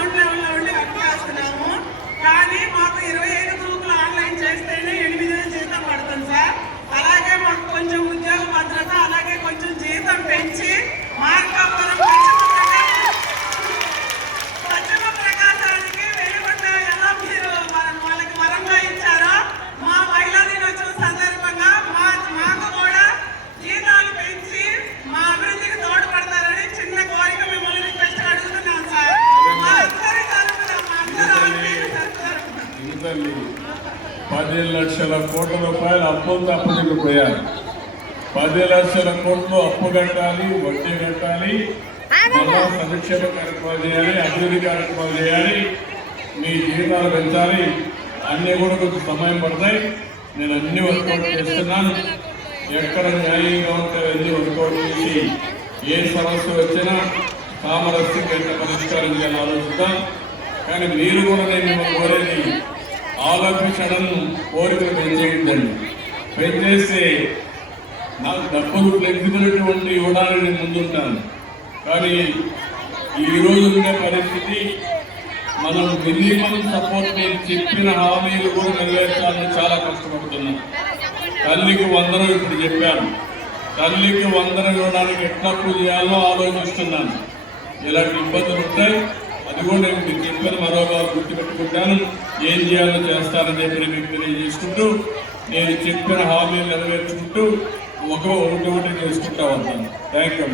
ஆண்டு పది లక్షల కోట్ల రూపాయలు అప్పులు తప్పనిపోయారు పది లక్షల కోట్లు అప్పు కట్టాలి వడ్డీ కట్టాలి సంక్షేమ కార్యక్రమాలు చేయాలి అభివృద్ధి కార్యక్రమాలు చేయాలి. మీ జీవితాలు పెంచాలి. అన్నీ కూడా కొంచెం సమయం పడతాయి. నేను అన్ని వర్కౌట్ చేస్తున్నాను. ఎక్కడ న్యాయంగా ఉంటే అన్ని వర్కౌట్ చేసి ఏ సమస్య వచ్చినా సామరస్యంగా ఎంత పరిష్కారం చేయాలని ఆలోచిద్దాం. కానీ మీరు కూడా నేను మిమ్మల్ని కోరేది ఆలోచించడం కోరికలు పెంచేయండి పెంచేస్తే నాకు డబ్బులు ఫ్లెక్సిబిలిటీ ఇవ్వడానికి నేను ముందుంటాను. కానీ ఈ రోజు ఉండే పరిస్థితి మనం మినిమం సపోర్ట్ నేను చెప్పిన హామీలు కూడా నెరవేర్చాలని చాలా కష్టపడుతున్నాం. తల్లికి వందనం ఇప్పుడు చెప్పాను. తల్లికి వందనం ఇవ్వడానికి ఎట్లా చేయాలో ఆలోచిస్తున్నాను. ఇలాంటి ఇబ్బందులు ఉంటాయి? అది కూడా నేను మీకు చెప్పిన మరోగా గుర్తుపెట్టుకుంటాను. ఏం చేయాలో చేస్తానని చెప్పి మీకు తెలియజేసుకుంటూ నేను చెప్పిన హామీలు నెరవేర్చుకుంటూ ఒక ఒకటి ఒకటి చేసుకుంటా వస్తాను థ్యాంక్ యూ